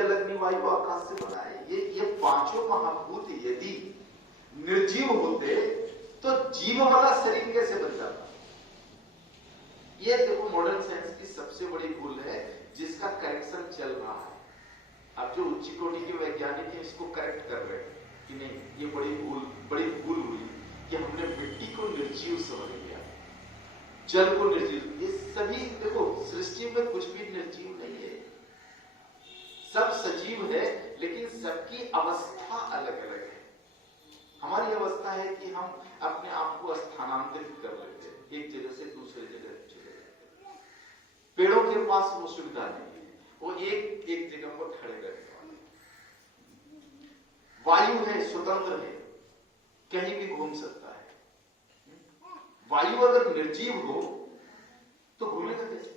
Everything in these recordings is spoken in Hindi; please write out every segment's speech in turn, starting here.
जल अग्नि वायु आकाश से बना है। ये पांचों महाभूत यदि निर्जीव होते तो जीव वाला शरीर कैसे बन जाता? ये देखो मॉडर्न साइंस की सबसे बड़ी भूल है जिसका करेक्शन चल रहा है। अब जो उच्च कोटि के वैज्ञानिक हैं इसको करेक्ट कर रहे हैं कि नहीं, ये बड़ी भूल हुई कि हमने मिट्टी को निर्जीव समझ लिया, जल को निर्जीव। ये सभी देखो सृष्टि में कुछ भी निर्जीव नहीं है, सब सजीव है, लेकिन सबकी अवस्था अलग अलग है। हमारी अवस्था है कि हम अपने आप को स्थानांतरित कर लेते हैं, एक जगह से दूसरे जगह चले जाते हैं। पेड़ों के पास वो सुविधा नहीं है, वो एक जगह पर खड़े रहने वाले। वायु है, स्वतंत्र है, कहीं भी घूम सकता है। वायु अगर निर्जीव हो तो घूमेगा कैसे?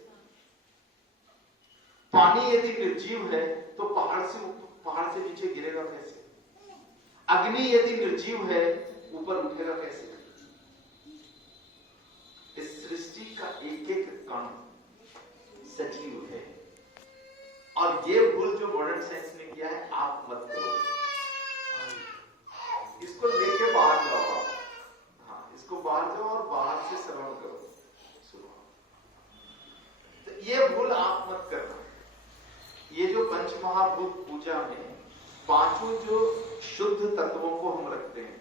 पानी यदि निर्जीव है तो पहाड़ से नीचे गिरेगा कैसे? अग्नि यदि निर्जीव है ऊपर उठेगा कैसे? इस सृष्टि का एक एक कण सजीव है, और ये भूल जो मॉडर्न साइंस ने किया है आप मत करो। इसको लेके बाहर जाओ आप। हाँ, इसको बाहर जाओ और बाहर से श्रवण करो, सुनो। तो ये भूल आप मत करना। ये जो पंच महाभूत पूजा में पांचों जो शुद्ध तत्वों को हम रखते हैं,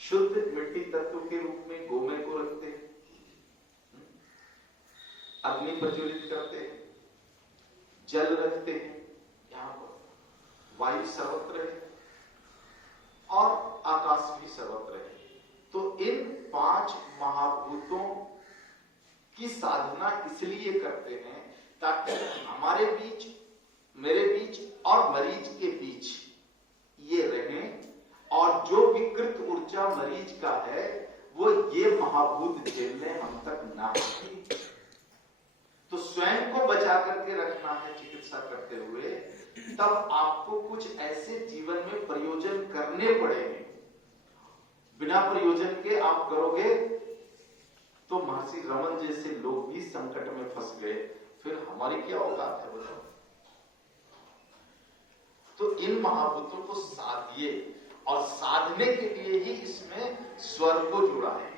शुद्ध मिट्टी तत्व के रूप में गोमय को रखते हैं, अग्नि प्रज्वलित करते हैं, जल रखते हैं, यहां पर वायु सर्वत्र है और आकाश भी सर्वत्र है। तो इन पांच महाभूतों की साधना इसलिए करते हैं ताकि हमारे बीच, मेरे बीच और मरीज के बीच ये रहें, और जो विकृत ऊर्जा मरीज का है वो ये महाभूत झेलने हम तक ना आए। तो स्वयं को बचा करके रखना है चिकित्सा करते हुए, तब आपको कुछ ऐसे जीवन में प्रयोजन करने पड़ेंगे। बिना प्रयोजन के आप करोगे तो महर्षि रमन जैसे लोग भी संकट में फंस गए, फिर हमारी क्या औकात है बताओ। तो इन महाभूतों को साधिए, और साधने के लिए ही इसमें स्वर को जोड़ा है।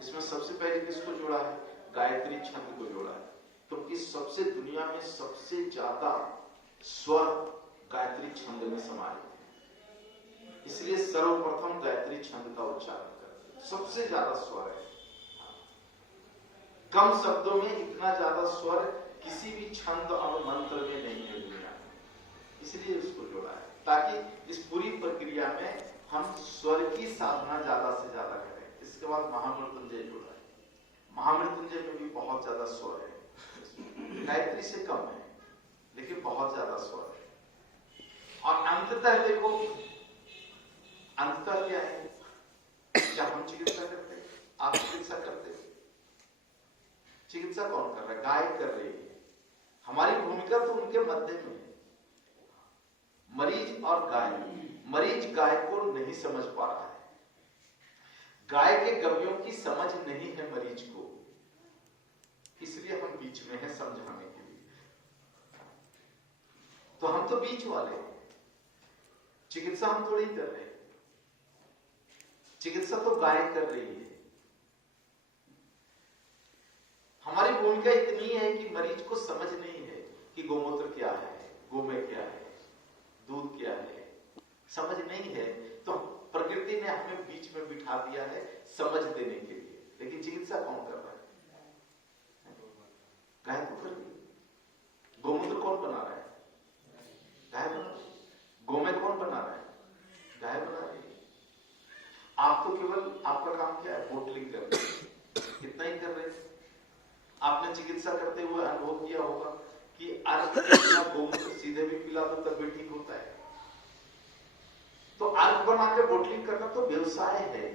इसमें सबसे पहले किसको जोड़ा है? गायत्री छंद को जोड़ा है। तो इस सबसे दुनिया में सबसे ज्यादा स्वर गायत्री छंद में समाये हैं, इसलिए सर्वप्रथम गायत्री छंद का उच्चारण करते हैं। सबसे ज्यादा स्वर है, कम शब्दों में इतना ज्यादा स्वर किसी भी छंद और मंत्र में नहीं है दुनिया में, इसलिए उसको जोड़ा है ताकि इस पूरी प्रक्रिया में हम स्वर की साधना ज्यादा से ज्यादा करें। इसके बाद महामृत्युंजय जोड़ा है। महामृत्युंजय में भी बहुत ज्यादा स्वर है, गायत्री से कम है लेकिन बहुत ज्यादा स्वर है। और अंततः देखो, अंततः क्या है? क्या हम चिकित्सा करते हैं? आप चिकित्सा करते हैं? चिकित्सा कौन कर रहा है? गाय कर रही है। हमारी भूमिका तो उनके मध्य में है, मरीज और गाय। मरीज गाय को नहीं समझ पा रहा है, गाय के गव्यों की समझ नहीं है मरीज को, इसलिए हम बीच में हैं समझाने के लिए। तो हम तो बीच वाले हैं, चिकित्सा हम थोड़ी कर रहे हैं, चिकित्सा तो गाय कर रही है। हमारी भूमिका इतनी है कि मरीज को समझ नहीं है कि गोमूत्र क्या है, गोमय क्या है, दूध क्या है, समझ नहीं है। तो प्रकृति ने हमें बीच में बिठा दिया है समझ देने के लिए। लेकिन चिकित्सा कौन कर रहा है? गाय तो कर रही है। गोमूत्र कौन बना रहा है? गाय बना रही है। गोमय कौन बना रहा है? गाय बना रही है। आप तो केवल, आपका काम क्या है? बोटलिंग कर रहे हैं, इतना ही कर रहे हैं। आपने चिकित्सा करते हुए अनुभव किया होगा कि अर्घ गोमूत्र सीधे भी पिला दो तब भी ठीक होता है। तो अर्घ बना के बोटलिंग करना तो व्यवसाय है,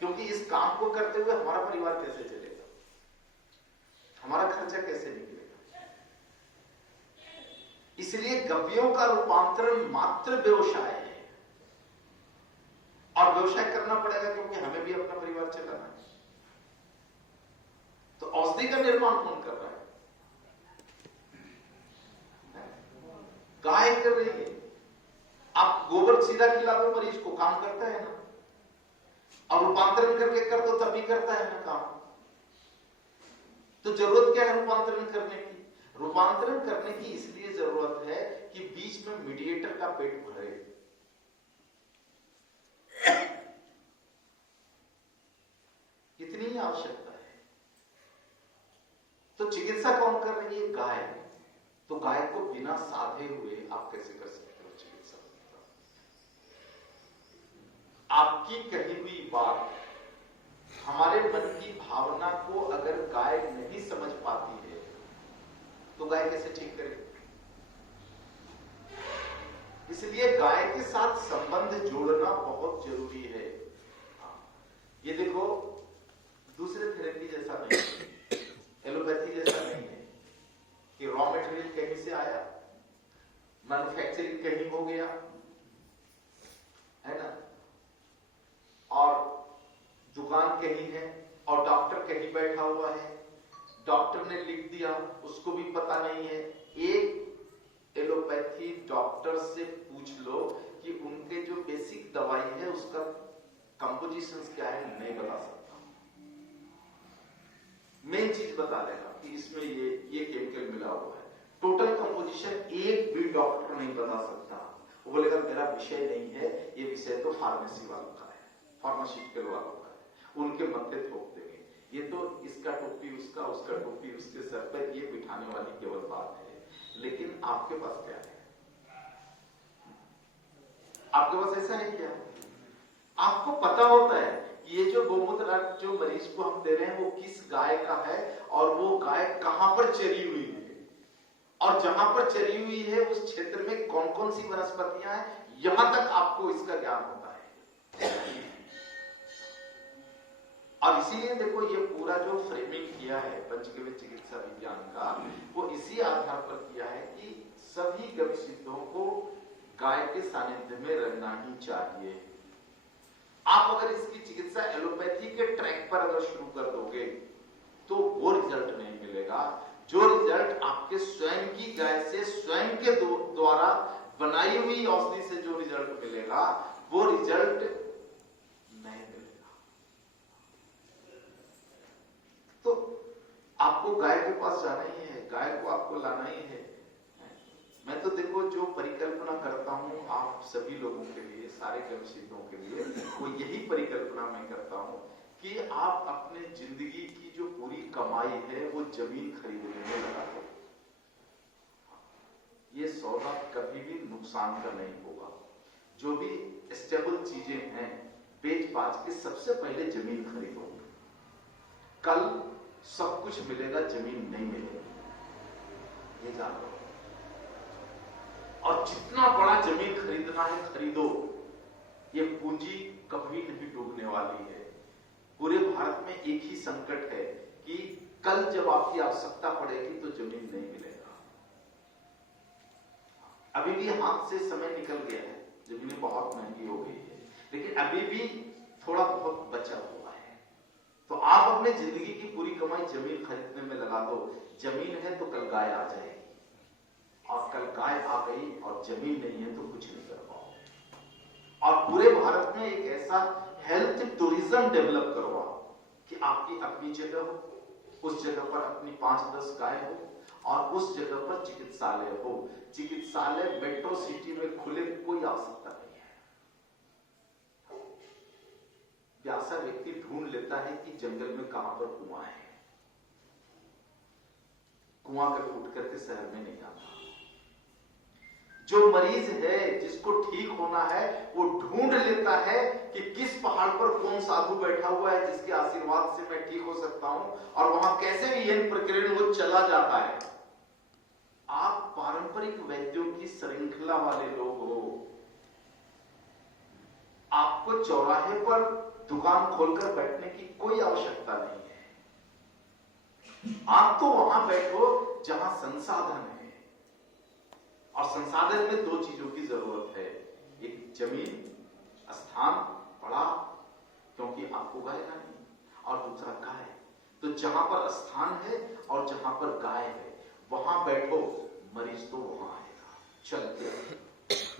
क्योंकि इस काम को करते हुए हमारा परिवार कैसे चलेगा, हमारा खर्चा कैसे निकलेगा। इसलिए गव्यों का रूपांतरण मात्र व्यवसाय है, और व्यवसाय करना पड़ेगा क्योंकि हमें भी अपना परिवार चलाना है। तो औषधि का निर्माण कौन कर रहा है? गाय कर रही है। आप गोबर सीधा खिला दो मरीज को, काम करता है ना। और रूपांतरण करके कर दो तभी करता है ना काम। तो जरूरत क्या है रूपांतरण करने की? रूपांतरण करने की इसलिए जरूरत है कि बीच में मीडिएटर का पेट भरे। इतनी ही आवश्यकता है। तो चिकित्सा कौन कर रही है? गाय। तो गाय को बिना साधे हुए आप कैसे कर सकते हो चिकित्सा? आपकी कही हुई बात, हमारे मन की भावना को अगर गाय नहीं समझ पाती है तो गाय कैसे ठीक करेगी? इसलिए गाय के साथ संबंध जोड़ना बहुत जरूरी है। ये देखो, दूसरे थेरेपी जैसा नहीं है, एलोपैथी जैसा नहीं है कि रॉ मटेरियल कहीं से आया, मैन्युफैक्चरिंग कहीं हो गया, है ना, और दुकान कहीं है और डॉक्टर कहीं बैठा हुआ है, डॉक्टर ने लिख दिया, उसको भी पता नहीं है। एक एलोपैथी डॉक्टर से पूछ लो कि उनके जो बेसिक दवाई है उसका कंपोजिशन क्या है, नहीं बता सकता। मेन चीज बता देगा कि इसमें ये केमिकल मिला हुआ है। टोटल कंपोजिशन एक भी डॉक्टर नहीं बता सकता। वो बोलेगा मेरा विषय नहीं है, ये विषय तो फार्मेसी वालों का है, फार्मास्यूटिकल वालों का है, उनके मत्थे थोप देंगे। ये तो इसका टोपी उसका, उसका टोपी उसके सर पर, ये बिठाने वाली केवल बात है। लेकिन आपके पास क्या है? आपके पास ऐसा है क्या? आपको पता होता है ये जो गोमूत्र जो मरीज को हम दे रहे हैं वो किस गाय का है और वो गाय कहां पर चरी हुई है, और जहां पर चरी हुई है उस क्षेत्र में कौन कौन सी वनस्पतियां हैं, यहां तक आपको इसका ज्ञान होता है। और इसीलिए देखो ये पूरा जो फ्रेमिंग किया है पंचगव्य चिकित्सा विज्ञान का, वो इसी आधार पर किया है कि सभी गविसिद्धों को गाय के सानिध्य में रहना ही चाहिए। आप अगर इसकी चिकित्सा एलोपैथी के ट्रैक पर अगर शुरू कर दोगे तो वो रिजल्ट नहीं मिलेगा। जो रिजल्ट आपके स्वयं की गाय से, स्वयं के द्वारा बनाई हुई औषधि से जो रिजल्ट मिलेगा, वो रिजल्ट नहीं मिलेगा। तो आपको गाय के पास जाना ही है, गाय को आपको लाना ही है। मैं तो देखो जो परिकल्पना करता हूं आप सभी लोगों के लिए, सारे गविसिद्धों के लिए, वो यही परिकल्पना मैं करता हूं कि आप अपने जिंदगी की जो पूरी कमाई है वो जमीन खरीदने में लगा दो। ये सौदा कभी भी नुकसान का नहीं होगा। जो भी स्टेबल चीजें हैं बेच बाच के सबसे पहले जमीन खरीदो। कल सब कुछ मिलेगा, जमीन नहीं मिलेगी, ये जान लो। और जितना बड़ा जमीन खरीदना है खरीदो, ये पूंजी कभी नहीं डूबने वाली है। पूरे भारत में एक ही संकट है कि कल जब आपकी आवश्यकता पड़ेगी तो जमीन नहीं मिलेगा। अभी भी हाथ से समय निकल गया है, जमीनें बहुत महंगी हो गई है, लेकिन अभी भी थोड़ा बहुत बचा हुआ है। तो आप अपने जिंदगी की पूरी कमाई जमीन खरीदने में लगा दो। जमीन है तो कल गाय आ जाएगी, और कल गाय आ गई और जमीन नहीं है तो कुछ नहीं कर पाओ। और पूरे भारत में एक ऐसा हेल्थ टूरिज्म डेवलप करवाओ कि आपकी अपनी जगह हो, उस जगह पर अपनी 5-10 गाय हो, और उस जगह पर चिकित्सालय हो। चिकित्सालय मेट्रो सिटी में खुले, कोई आवश्यकता नहीं है। प्यासा व्यक्ति ढूंढ लेता है कि जंगल में कहां पर कुआं है, कुआं कर फूट करके शहर में नहीं आता। जो मरीज है जिसको ठीक होना है वो ढूंढ लेता है कि किस पहाड़ पर कौन साधु बैठा हुआ है जिसके आशीर्वाद से मैं ठीक हो सकता हूं, और वहां कैसे भी यह प्रक्रिया वो चला जाता है। आप पारंपरिक वैद्यों की श्रृंखला वाले लोग हो। आपको चौराहे पर दुकान खोलकर बैठने की कोई आवश्यकता नहीं है। आप तो वहां बैठो जहां संसाधन है, और संसाधन में 2 चीजों की जरूरत है। एक जमीन, स्थान बड़ा, क्योंकि आपको गाय नहीं, और दूसरा गाय। तो जहां पर स्थान है और जहां पर गाय है वहां बैठो, मरीज तो वहां आएगा। चलते हैं।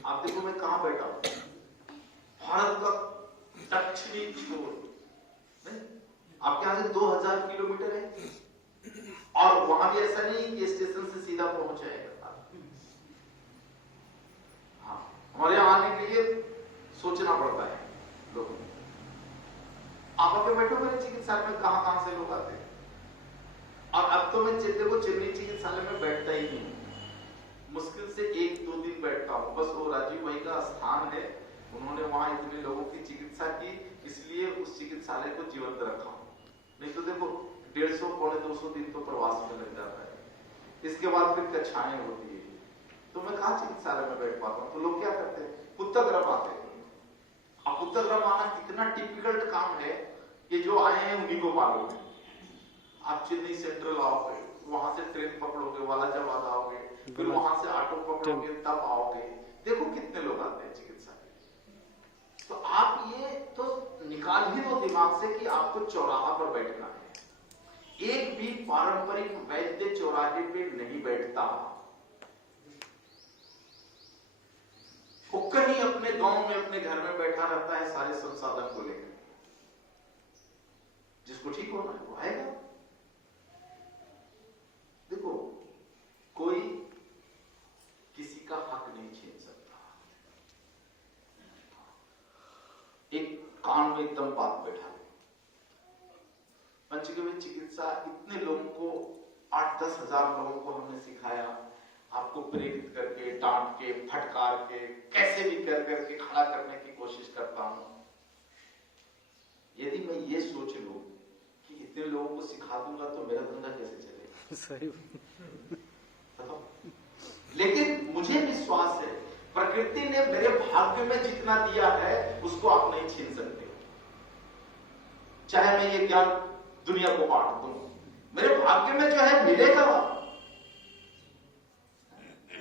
आप देखो मैं कहां बैठा हूं, भारत का दक्षिणी छोर, नहीं आपके यहां से 2000 किलोमीटर है, और वहां भी ऐसा नहीं कि स्टेशन से सीधा पहुंच जाएगा। हाँ, हमारे यहां आने के लिए सोचना पड़ता है लोगों को। आप अगर बैठो मेरे चिकित्सालय में कहां से लोग आते हैं, और अब तो मैं चेते को चेन्नई चिकित्सालय में बैठता ही नहीं, मुश्किल से 1-2 दिन बैठता हूं, बस वो राजीव भाई का स्थान है, उन्होंने वहां इतने लोगों की चिकित्सा की, इसलिए उस चिकित्सालय को जीवंत रखा। नहीं तो देखो 150-200 दिन तो प्रवास में लग जाता है, इसके बाद फिर कक्षाएं होती है, तो मैं कहां चिकित्सालय में बैठ पाता हूं। तो लोग क्या करते हैं, पुस्तकग्रह आते हैं। अब पुस्तकग्रह आना कितना टिपिकल काम है, ये जो आए हैं उन्हीं को मालूम है। आप चेन्नई सेंट्रल आओगे, वहां से ट्रेन पकड़ोगे, वालाजाबाद आओगे, फिर वहां से ऑटो पकड़ोगे, तब आओगे, देखो कितने लोग आते हैं चिकित्सालय। तो आप ये तो निकाल ही दो दिमाग से कि आपको चौराहा पर बैठना है। एक भी पारंपरिक वैद्य चौराहे पे नहीं बैठता, वो कहीं अपने गांव में अपने घर में बैठा रहता है सारे संसाधन को लेकर। जिसको ठीक होना है वो आएगा। देखो कोई किसी का हक नहीं छीन सकता। एक कान में एकदम बात बैठा है, पंचगव्य चिकित्सा इतने लोगों को 8-10 हजार लोगों को हमने सिखाया, आपको प्रेरित करके, डांट के, फटकार के, कैसे भी कर करके खड़ा करने की कोशिश करता हूं। यदि मैं ये सोच लूं कि इतने लोगों को सिखा दूंगा तो मेरा धंधा कैसे चलेगा? सही बताओ। लेकिन मुझे विश्वास है प्रकृति ने मेरे भाग्य में जितना दिया है उसको आप नहीं छीन सकते। चाहे मैं ये ज्ञान दुनिया को बांट दूं, मेरे भाग्य में जो है मिलेगा।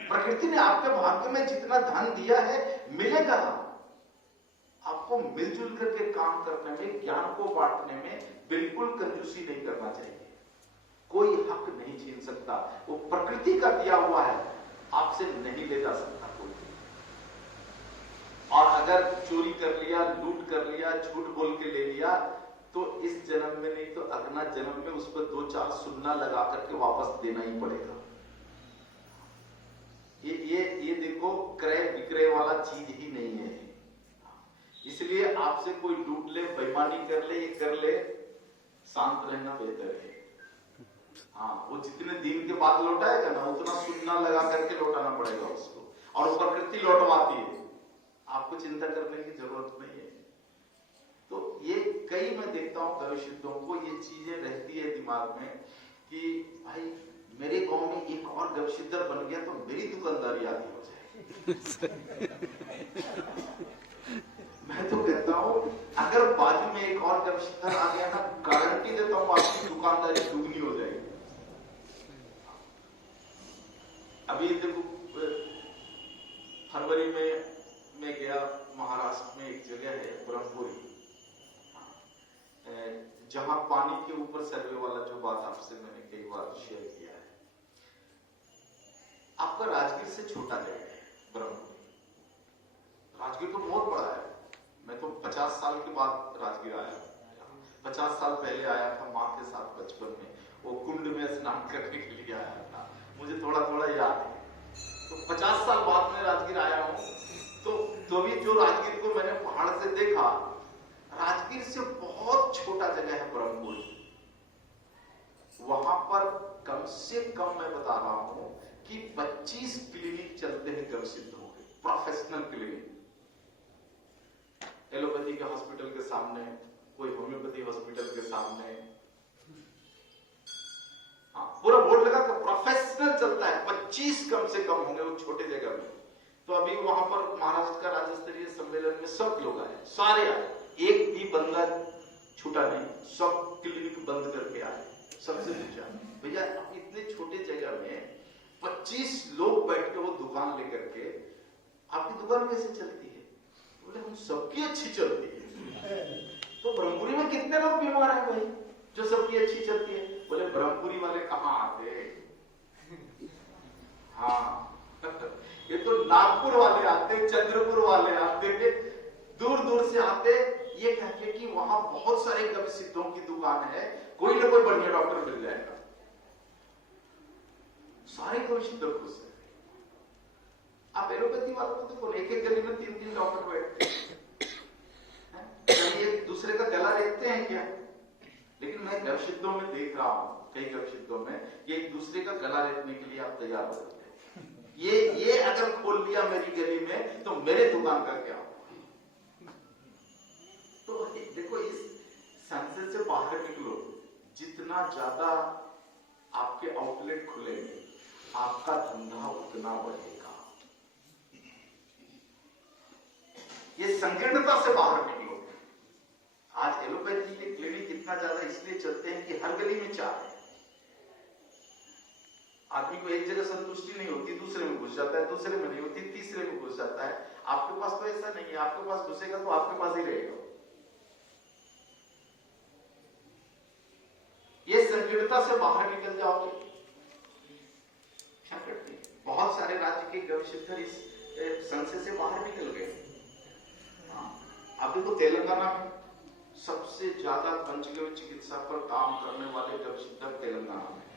प्रकृति ने आपके भाग्य में जितना धन दिया है मिलेगा। आपको मिलजुल करके काम करने में, ज्ञान को बांटने में बिल्कुल कंजूसी नहीं करना चाहिए। कोई हक नहीं छीन सकता, वो प्रकृति का दिया हुआ है, आपसे नहीं ले जा सकता कोई। और अगर चोरी कर लिया, लूट कर लिया, झूठ बोल के ले लिया, तो इस जन्म में नहीं तो अगला जन्म में उस पर 2-4 सुन्ना लगा करके वापस देना ही पड़ेगा। ये देखो क्रय विक्रय वाला चीज ही नहीं है। इसलिए आपसे कोई लूट ले, बेईमानी कर ले, ये कर ले, शांत रहना बेहतर है। हाँ, वो जितने दिन के बाद लौटाएगा ना उतना सुन्ना लगा करके लौटाना पड़ेगा उसको, और वो प्रकृति लौटवाती है, आपको चिंता करने की जरूरत नहीं है। तो ये कई मैं देखता हूं कविशिद्धों को ये चीजें रहती है दिमाग में कि भाई मेरे गांव में एक और गविशिद्धर बन गया तो मेरी दुकानदारी आदि हो जाएगी। मैं तो कहता हूं अगर बाजू में एक और गविशिद्धर आ गया ना, गारंटी देता हूं आपकी दुकानदारी दुगनी हो जाएगी। अभी देखो फरवरी में मैं गया महाराष्ट्र में, एक जगह है ब्रह्मपुरी, जहां पानी के ऊपर सर्वे वाला जो बात आपसे मैंने कई बार शेयर किया है। आपका राजगीर से छोटा जगह है ब्रह्मपुरी। राजगीर तो बहुत बड़ा है। मैं तो 50 साल के बाद राजगीर आया। 50 साल पहले आया था माँ के साथ बचपन में, वो कुंड में स्नान करने के लिए आया था, मुझे थोड़ा थोड़ा याद है। तो 50 साल बाद में राजगीर आया हूं, तो भी जो राजगीर को मैंने पहाड़ से देखा, राजगीर से बहुत छोटा जगह है ब्रह्मपुरी। वहां पर कम से कम मैं बता रहा हूं कि 25 क्लिनिक चलते हैं गविशिद्धों के, प्रोफेशनल क्लिनिक। एलोपैथी के हॉस्पिटल के सामने, कोई होम्योपैथी हॉस्पिटल के सामने, हाँ पूरा बोर्ड लगा कर प्रोफेशनल चलता है। 25 कम से कम होंगे वो छोटे जगह में। तो अभी वहां पर महाराष्ट्र का राज्य स्तरीय सम्मेलन में सब लोग आए, सारे आए, एक भी बंदा छूटा नहीं, सब क्लिनिक बंद करके आए। सबसे पूछा भैया आप इतने छोटे जगह में 25 लोग बैठ के वो दुकान लेकर के, आपकी दुकान कैसे चलती है? बोले हम सबकी अच्छी चलती है। तो ब्रह्मपुरी में कितने लोग बीमार हैं भाई जो सबकी अच्छी चलती है? बोले ब्रह्मपुरी वाले कहाँ आते। हाँ ये तो नागपुर वाले आते, चंद्रपुर वाले आते, दूर दूर से आते, ये कहते कि वहां बहुत सारे कवि सिद्धों की दुकान है, कोई ना कोई बढ़िया डॉक्टर मिल जाएगा। सारे कवि सिद्ध खुश है। आप एलोपैथी वालों को देखो, एक एक गली में 3-3 डॉक्टर बैठते हैं, एक दूसरे का गला देखते हैं क्या? लेकिन मैं कवि सिद्धों में देख रहा हूं, कई कवि सिद्धों में ये एक दूसरे का गला रेतने के लिए आप तैयार हो जाते हैं। ये अगर खोल लिया मेरी गली में तो मेरे दुकान का क्या होगा? तो देखो, इस संसद से बाहर निकलो, जितना ज्यादा आपके आउटलेट खुलेंगे आपका धंधा उतना बढ़ेगा। ये संकीर्णता से बाहर निकलो। आज एलोपैथी के क्लिनिक इतना ज्यादा इसलिए चलते हैं कि हर गली में 4 है। आदमी को एक जगह संतुष्टि नहीं होती, दूसरे में घुस जाता है, दूसरे में नहीं होती, तीसरे में घुस जाता है। आपके पास तो ऐसा नहीं है, आपके पास घुसेगा तो आपके पास ही रहेगा। ये संकीर्णता से बाहर निकल जाओगे, क्या करते हैं? बहुत सारे राज्य के कवि सिद्ध इस संसद से बाहर निकल गए। अब देखो, तेलंगाना में सबसे ज्यादा पंचगव्य चिकित्सा पर काम करने वाले कवि सिद्ध तेलंगाना में है।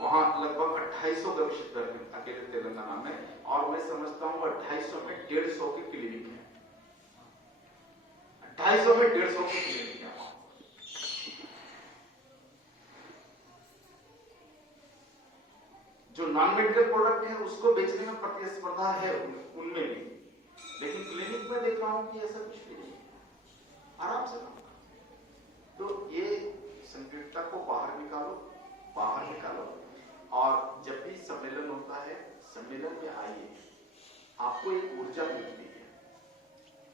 वहां लगभग 2800 कवि सिद्ध हैं अकेले तेलंगाना में, और मैं समझता हूं 2800 में 150 की क्लिनिक है। 2800 में 150 की क्लिनिक है। जो नॉन मेडिकल प्रोडक्ट है उसको बेचने में प्रतिस्पर्धा है उनमें भी, लेकिन क्लिनिक में देख रहा हूं कि ऐसा कुछ भी नहीं, आराम से काम। तो ये संकीर्णता को बाहर निकालो, और जब भी सम्मेलन होता है, सम्मेलन में आइए, आपको एक ऊर्जा मिलती है,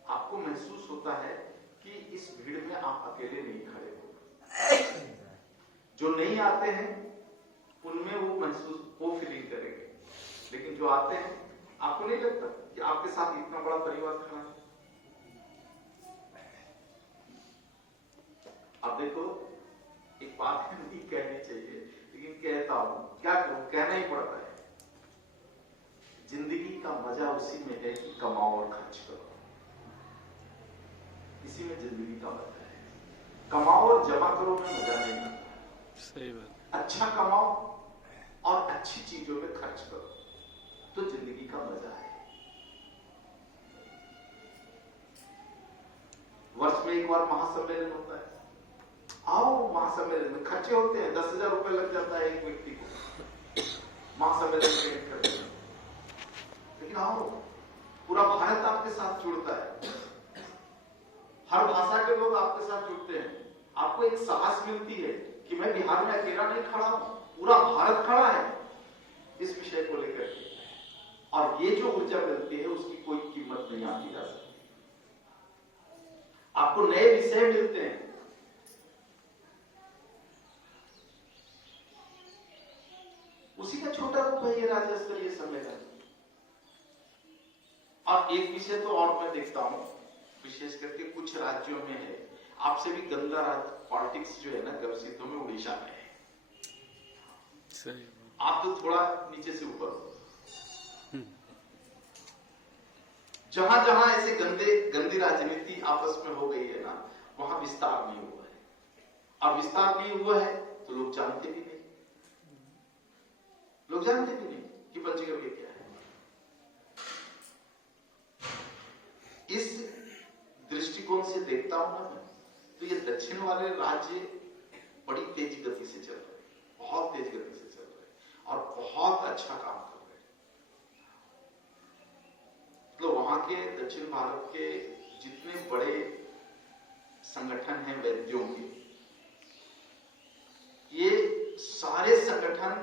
आपको महसूस होता है कि इस भीड़ में आप अकेले नहीं खड़े हो। जो नहीं आते हैं उनमें वो फीलिंग करेंगे, लेकिन जो आते हैं आपको नहीं लगता कि आपके साथ इतना बड़ा परिवार खड़ा है। अब देखो, एक बात नहीं कहनी चाहिए, लेकिन कहता हूं, क्या करूं, कहना ही पड़ता है। जिंदगी का मजा उसी में है कि कमाओ और खर्च करो, इसी में जिंदगी का मजा है। कमाओ और जमा करो में मजा नहीं आता। सही बात। अच्छा कमाओ और अच्छी चीजों में खर्च करो, तो जिंदगी का मजा है। वर्ष में एक बार महासम्मेलन होता है, आओ महासम्मेलन में। खर्चे होते हैं, 10,000 रुपए लग जाता है एक व्यक्ति को महासम्मेलन में करने, लेकिन आओ, पूरा भारत आपके साथ जुड़ता है, हर भाषा के लोग आपके साथ जुड़ते हैं। आपको एक साहस मिलती है कि मैं बिहार में अकेला नहीं खड़ा हूं, पूरा भारत खड़ा है इस विषय को लेकर। और ये जो ऊर्जा मिलती है उसकी कोई कीमत नहीं आती जा सकती। आपको नए विषय मिलते हैं, उसी का छोटा रूप है ये राज्य स्तरीय सम्मेलन। और एक विषय तो और मैं देखता हूं, विशेष करके कुछ राज्यों में है, आपसे भी गंदा पॉलिटिक्स जो है ना कवि सिद्धों में, उड़ीसा में है। आप तो थोड़ा नीचे से ऊपर हो। जहां जहां ऐसे गंदी राजनीति आपस में हो गई है ना, वहां विस्तार नहीं हुआ है, और विस्तार नहीं हुआ है तो लोग जानते भी नहीं कि पंचगव्य क्या है। इस दृष्टिकोण से देखता हूं ना मैं, तो ये दक्षिण वाले राज्य बड़ी तेज गति से चल रहे हैं, बहुत तेज गति से चल रहे हैं, और बहुत अच्छा काम कर रहे हैं। तो वहां के दक्षिण भारत के जितने बड़े संगठन हैं वैद्यों के, ये सारे संगठन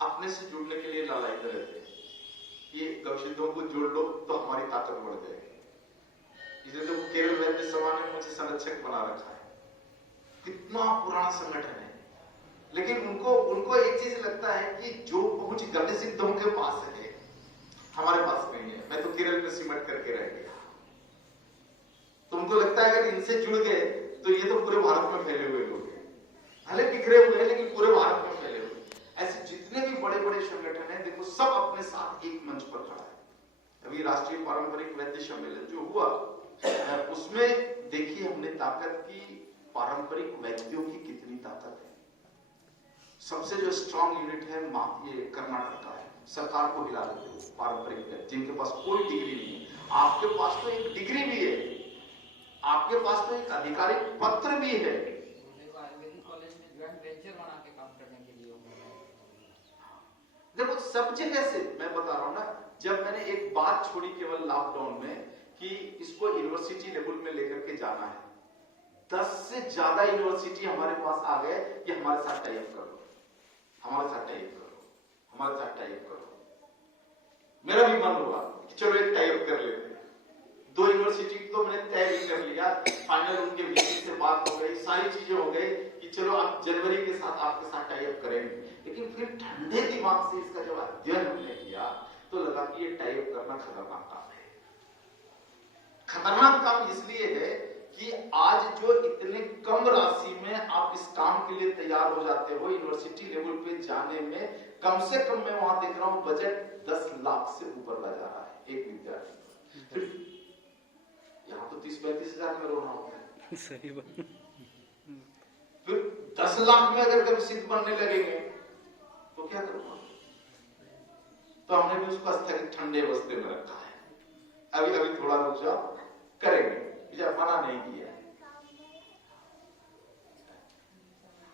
अपने से जुड़ने के लिए लालायित रहते हैं। ये कवि को जोड़ लो तो हमारी ताकत बढ़ जाएगी। इसलिए तो केरल वैद्य सभा ने मुझे संरक्षक बना रखा है। कितना पुराना संगठन है, लेकिन उनको एक चीज लगता है कि जो पहुंच गव्य सिद्धों के पास है हमारे पास नहीं है। मैं तो केरल में सिमट करके रह गया, तो उनको लगता है अगर इनसे जुड़ गए तो ये तो पूरे भारत में फैले हुए लोग हैं, भले बिखरे हुए हैं लेकिन पूरे भारत में फैले हुए। ऐसे जितने भी बड़े बड़े अपने साथ एक मंच पर खड़ा है। अभी राष्ट्रीय पारंपरिक वैद्य सम्मेलन जो हुआ उसमें देखिए हमने ताकत की, पारंपरिक वैद्यों की कितनी ताकत है। सबसे जो स्ट्रॉन्ग यूनिट है ये कर्नाटक का है, सरकार को हिला देते हो पारंपरिक वैद्य जिनके पास कोई डिग्री नहीं है। आपके पास तो एक डिग्री भी है, आपके पास तो एक आधिकारिक पत्र भी है। देखो सब जगह से मैं बता रहा हूं ना, जब मैंने एक बात छोड़ी केवल लॉकडाउन में कि इसको यूनिवर्सिटी लेवल में लेकर के जाना है, 10 से ज्यादा यूनिवर्सिटी हमारे पास आ गए कि हमारे साथ टाइप करो, हमारे साथ टाइप करो, हमारे साथ टाइप करो। मेरा भी मन हुआ कि चलो एक टाइप कर लेते हैं। 2 यूनिवर्सिटी तो मैंने तय भी कर लिया, फाइनल उनके वीसी से बात हो गई, सारी चीजें हो गई कि चलो आप जनवरी के साथ आपके साथ टाइप करेंगे। लेकिन फिर ठंडे दिमाग से इसका जब अध्ययन हमने किया तो लगा कि ये टाइप करना खतरनाक काम है। खतरनाक काम इसलिए है कि आज जो इतने कम राशि में आप इस काम के लिए तैयार हो जाते हो, यूनिवर्सिटी लेवल पे जाने में कम से कम मैं वहां देख रहा हूं बजट 10 लाख से ऊपर का जा रहा है एक विद्यार्थी। यहाँ तो 30-35 हजार में रोना होता है। सही बात। फिर 10 लाख में अगर कभी सिद्ध बनने लगेंगे तो क्या करूंगा? तो हमने भी उसको स्थगित ठंडे बस्ते में रखा है। अभी थोड़ा रुक जाओ, करेंगे, मना नहीं किया है।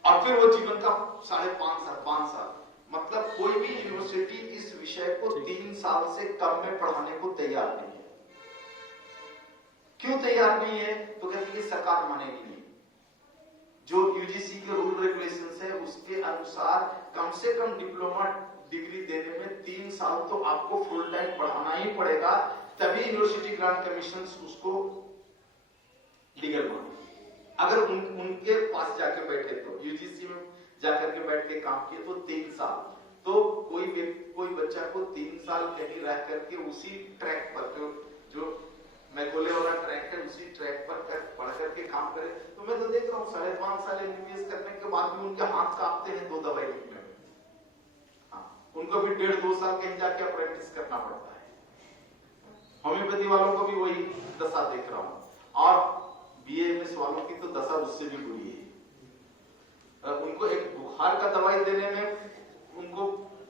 और फिर वो जीवन का 5.5 साल, मतलब कोई भी यूनिवर्सिटी इस विषय को 3 साल से कम में पढ़ाने को तैयार नहीं है। क्यों तैयार नहीं है? तो कहती है सरकार मानेगी नहीं। जो यूजीसी के रूल रेगुलेशंस है उसके अनुसार कम से कम डिप्लोमा डिग्री देने में 3 साल तो आपको फुल टाइम पढ़ाना ही पड़ेगा, तभी यूनिवर्सिटी ग्रांट कमीशन उसको लीगल माने। अगर उनके पास जाके बैठे तो, यूजीसी में जाकर के बैठ के काम किए तो 3 साल, तो कोई बच्चा को 3 साल कहीं रह करके उसी ट्रैक पर जो मैकोले वाला ट्रैक है उसी ट्रैक पर पढ़ करके काम करे। तो मैं तो देख रहा हूँ 5.5 साल एमबीबीएस करने के बाद भी उनके हाथ कांपते हैं 2 दवाई लिखने में। हाँ, उनको भी 1.5-2 साल कहीं जाके अप्रेंटिस करना पड़ता है। होम्योपैथी वालों को भी वही दशा देख रहा हूँ, और बीएमएस वालों की तो दशा उससे भी बुरी है। उनको एक बुखार का दवाई देने में उनको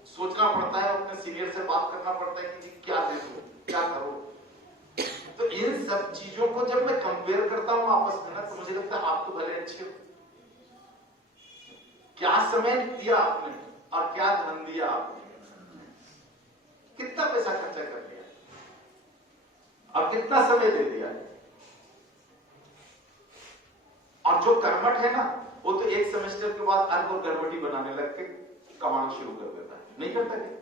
सोचना पड़ता है, अपने सीनियर से बात करना पड़ता है कि क्या दे दो, क्या करो। तो इन सब चीजों को जब मैं कंपेयर करता हूं आपस में ना, तो मुझे लगता है आप तो भले अच्छे हो, क्या समय दिया आपने और क्या धन दिया आपने, कितना पैसा खर्चा कर लिया और कितना समय दे दिया। और जो कर्मठ है ना, वो तो 1 सेमेस्टर के बाद अर्घ और गड़बड़ी बनाने लग के कमाना शुरू कर देता है। नहीं करता क्या?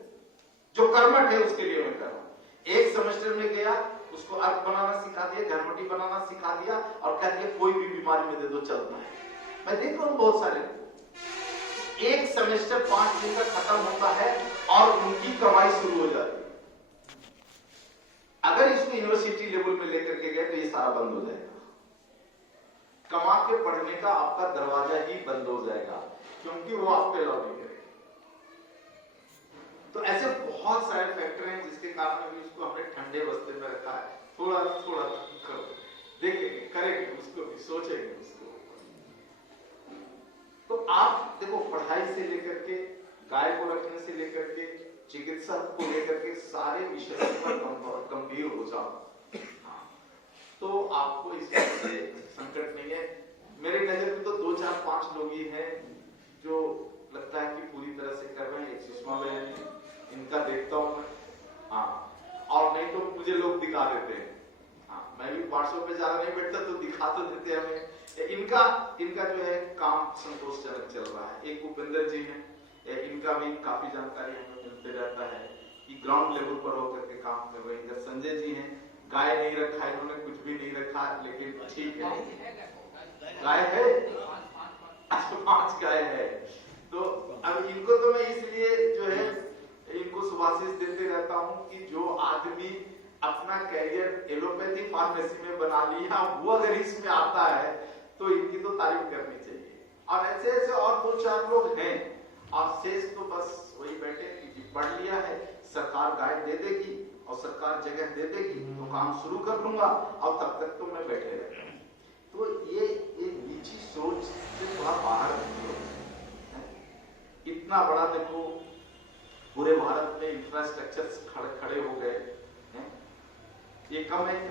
जो कर्मठ है उसके लिए मैं कर रहा हूं। 1 सेमेस्टर में गया, उसको अर्घ बनाना सिखा दिया, गड़बड़ी बनाना सिखा दिया, और कह दिया कोई भी बीमारी में दे दो चलता है। मैं देख रहा हूं बहुत सारे 1 सेमेस्टर 5 दिन तक खत्म होता है और उनकी कमाई शुरू हो जाती है। अगर इसको यूनिवर्सिटी लेवल में लेकर के गए तो ये सारा बंद हो जाएगा। कमा के पढ़ने का आपका दरवाजा ही बंद हो जाएगा, क्योंकि वो आप पे अलाउ नहीं करेगा। तो ऐसे बहुत सारे फैक्टर हैं जिसके कारण अभी उसको हमने ठंडे बस्ते में रखा है। थोड़ा करो, देखेंगे, करेंगे, उसको भी सोचेंगे उसको। तो आप देखो, पढ़ाई से लेकर के, गाय को रखने से लेकर के, चिकित्सा को लेकर के सारे विषयों पर गंभीर हो जाओ, तो आपको इससे संकट नहीं है। मेरे नजर में तो 2-4-5 लोग ही हैं जो लगता है कि पूरी तरह से कर रहे हैं। एक सुषमा बहन, इनका देखता हूं मैं, हाँ, और नहीं तो मुझे लोग दिखा देते हैं। हाँ, मैं भी व्हाट्सएप पे ज्यादा नहीं बैठता तो दिखा तो देते हैं हमें। इनका जो है काम संतोषजनक चल रहा है। एक उपेंद्र जी हैं, इनका भी काफी जानकारी हमें मिलते रहता है कि ग्राउंड लेवल पर होकर के काम कर रहे हैं। संजय जी हैं, गाय नहीं रखा, इन्होंने कुछ भी नहीं रखा, लेकिन ठीक है, गाय है, 5 गाय है। तो अब इनको तो मैं इसलिए जो है इनको सुभाषिष देते रहता हूं कि जो आदमी अपना कैरियर एलोपैथी फार्मेसी में बना लिया, वो अगर इसमें आता है तो इनकी तो तारीफ करनी चाहिए। और ऐसे और 2-4 लोग हैं, और शेष तो बस वही बैठे कि पढ़ लिया है, सरकार गाय दे देगी और सरकार जगह दे देगी तो काम शुरू कर लूंगा और तब तक तो मैं बैठे रहता हूं। तो ये एक निजी सोच से थोड़ा बाहर निकलो। इतना बड़ा देखो पूरे भारत में इंफ्रास्ट्रक्चर खड़े हो गए हैं। ये कम है कि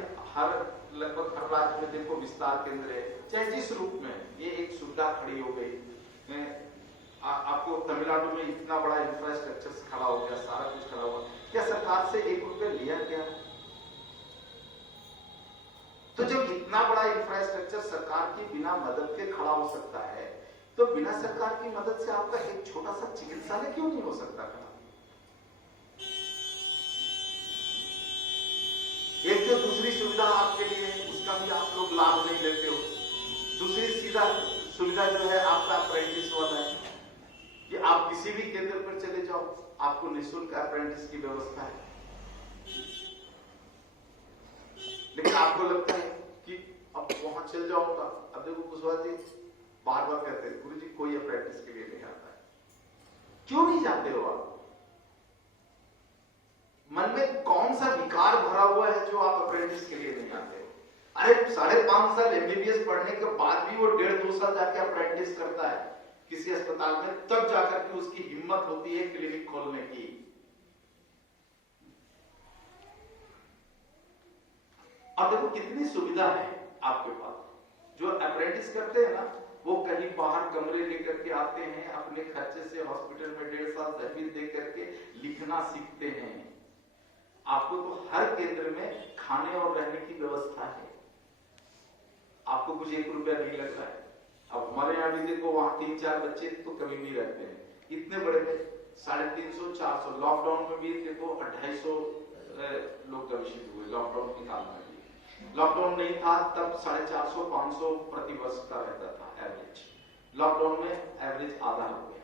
लगभग हर राज्य में देखो विस्तार केंद्र है, चाहे जिस रूप में ये एक सुविधा खड़ी हो गई। आपको तमिलनाडु में इतना बड़ा इंफ्रास्ट्रक्चर खड़ा हो गया, सारा कुछ खड़ा हुआ, क्या सरकार से 1 रुपया लिया क्या? तो जब इतना बड़ा इंफ्रास्ट्रक्चर सरकार की बिना मदद के खड़ा हो सकता है, तो बिना सरकार की मदद से आपका एक छोटा सा चिकित्सालय क्यों नहीं हो सकता खड़ा? एक जो दूसरी सुविधा आपके लिए है उसका भी आप लोग लाभ नहीं लेते हो। दूसरी सीधा सुविधा जो है आपका अप्रेंटिस वाला है कि आप किसी भी केंद्र पर चले जाओ, आपको निःशुल्क अप्रेंटिस की व्यवस्था है। लेकिन आपको लगता है कि अब वहां चल जाऊंगा। अब देखो कुशवाहा जी बार बार कहते हैं गुरु जी कोई अप्रेंटिस के लिए नहीं आता है। क्यों नहीं जाते हो आप? मन में कौन सा विकार भरा हुआ है जो आप अप्रेंटिस के लिए नहीं आते हो? अरे 5.5 साल एमबीबीएस पढ़ने के बाद भी वो 1.5-2 साल जाके अप्रेंटिस करता है किसी अस्पताल में, तब जाकर के उसकी हिम्मत होती है क्लिनिक खोलने की। और देखो कितनी सुविधा है आपके पास। जो अप्रेंटिस करते हैं ना, वो कहीं बाहर कमरे लेकर के आते हैं, अपने खर्चे से हॉस्पिटल में 1.5 साल तहवील दे करके लिखना सीखते हैं। आपको तो हर केंद्र में खाने और रहने की व्यवस्था है, आपको कुछ 1 रुपया नहीं लग रहा है। अब हमारे यहाँ भी देखो वहां 3-4 बच्चे तो कभी नहीं रहते हैं, इतने बड़े में 350-400। लॉकडाउन में भी देखो 250 लोग विषित हुए लॉकडाउन के काल में भी। लॉकडाउन नहीं था तब 450-500 प्रति वर्ष का रहता था एवरेज। लॉकडाउन में एवरेज आधा हो गया।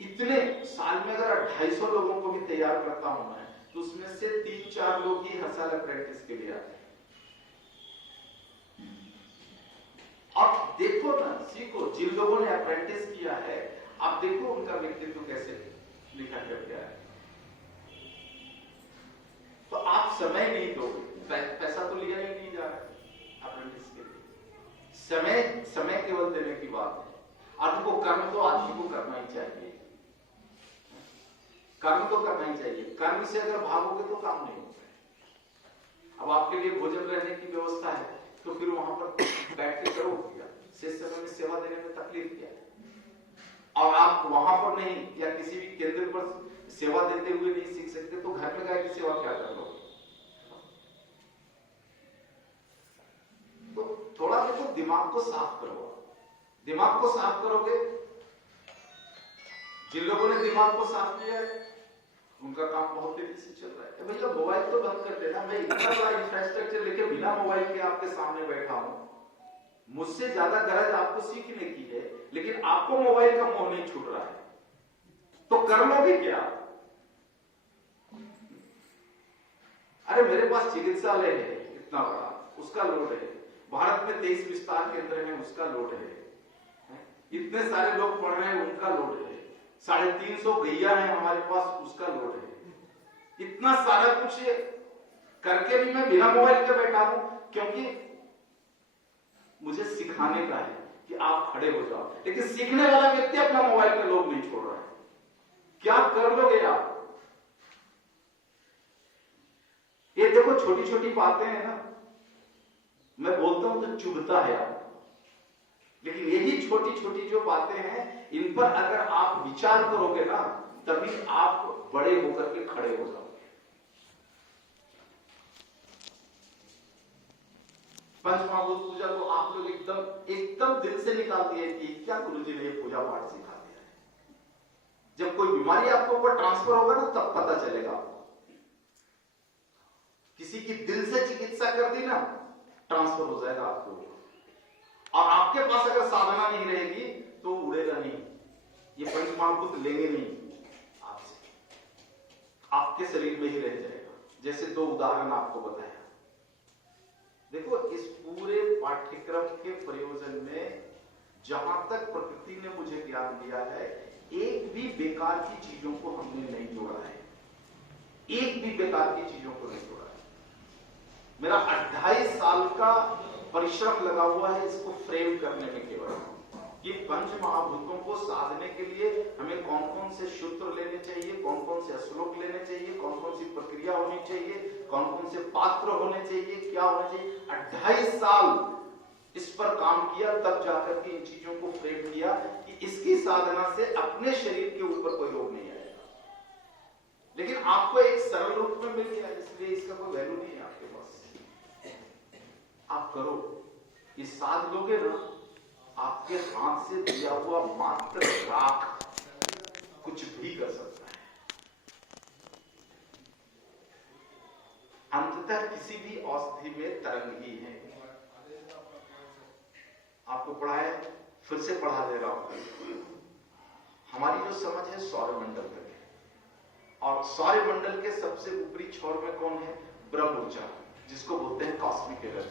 इतने साल में अगर 250 लोगों को भी तैयार करता हूं मैं, तो उसमें से 3-4 लोग ही हर साल अप्रेंटिस के लिए आते हैं। अब देखो ना, सीखो। जिन लोगों ने अप्रेंटिस किया है, आप देखो उनका व्यक्तित्व कैसे लिखा कर गया है। तो आप समय नहीं दोगे, पैसा तो लिया ही नहीं जा रहा अप्रेंटिस के लिए। समय केवल देने की बात है। आदमी को कर्म तो आदमी को करना ही चाहिए, कर्म तो करना ही चाहिए। कर्म से अगर भागोगे तो काम नहीं होगा। अब आपके लिए भोजन रहने की व्यवस्था है, तो फिर वहां पर बैठ के करो क्या? शेष समय में सेवा देने में तकलीफ क्या है? और आप वहां पर नहीं या किसी भी केंद्र पर सेवा देते हुए नहीं सीख सकते, तो घर में गाय की सेवा क्या कर लो? तो थोड़ा देखो, दिमाग को साफ करो। दिमाग को साफ करोगे, जिन लोगों ने दिमाग को साफ किया है उनका काम बहुत तेजी से चल रहा है। भैया मोबाइल तो बंद कर देना। मैं इतना बड़ा इंफ्रास्ट्रक्चर लेके बिना मोबाइल के आपके सामने बैठा हूं, मुझसे ज्यादा गरज आपको सीखने की है, लेकिन आपको मोबाइल का मोह नहीं छूट रहा है, तो कर लोगे क्या? अरे मेरे पास चिकित्सालय है इतना बड़ा, उसका लोड है। भारत में 23 विस्तार केंद्र है, उसका लोड है। इतने सारे लोग पढ़ रहे हैं, उनका लोड है। 350 गैया है हमारे पास, उसका लोड है। इतना सारा कुछ करके भी मैं बिना मोबाइल के बैठा हूं, क्योंकि मुझे सिखाने का है कि आप खड़े हो जाओ। लेकिन सीखने वाला व्यक्ति अपना मोबाइल का लोभ नहीं छोड़ रहा है। क्या कर लोगे आप? ये देखो छोटी छोटी बातें हैं ना, मैं बोलता हूं तो चुभता है आपको, लेकिन यही छोटी छोटी जो बातें हैं, इन पर अगर आप विचार करोगे ना, तभी आप बड़े होकर के खड़े हो जाओगे। पंचमहाभूत पूजा को आप लोग एकदम दिल से निकाल दिए कि क्या गुरुजी ने ये पूजा पाठ सिखा दिया है। जब कोई बीमारी आपके ऊपर ट्रांसफर होगा ना, तब पता चलेगा आपको। किसी की दिल से चिकित्सा कर दी ना, ट्रांसफर हो जाएगा आपको। और आपके पास अगर साधना नहीं रहेगी तो उड़ेगा नहीं, ये पंचमहाभूत लेंगे नहीं आपसे, आपके शरीर में ही रह जाएगा। जैसे 2 उदाहरण आपको बताया। देखो, इस पूरे पाठ्यक्रम के प्रयोजन में जहां तक प्रकृति ने मुझे ज्ञान दिया है, एक भी बेकार की चीजों को हमने नहीं जोड़ा है, एक भी बेकार की चीजों को नहीं जोड़ा है। मेरा 28 साल का परिश्रम लगा हुआ है इसको फ्रेम करने में केवल कि पंच महाभूतों को साधने के लिए हमें कौन कौन से सूत्र लेने चाहिए, कौन कौन से श्लोक लेने चाहिए, कौन कौन सी प्रक्रिया होनी चाहिए, कौन कौन से पात्र होने चाहिए, क्या होना चाहिए। 28 साल इस पर काम किया, तब जाकर के इन चीजों को फ्रेम किया कि इसकी साधना से अपने शरीर के ऊपर कोई रोग नहीं आएगा। लेकिन आपको एक सरल रूप में मिल गया, इसलिए इसका कोई वैल्यू नहीं है आपके पास। आप करो, ये साध लोगे ना, आपके हाथ से दिया हुआ मात्र राख कुछ भी कर सकता है। अंततः किसी भी औषधि में तरंग ही है। आपको पढ़ाया, फिर से पढ़ा दे रहा हूं। हमारी जो समझ है सौरमंडल तक है, और सौरमंडल के सबसे ऊपरी छोर में कौन है? ब्रह्म ऊर्जा, जिसको बोलते हैं कॉस्मिक एनर्जी।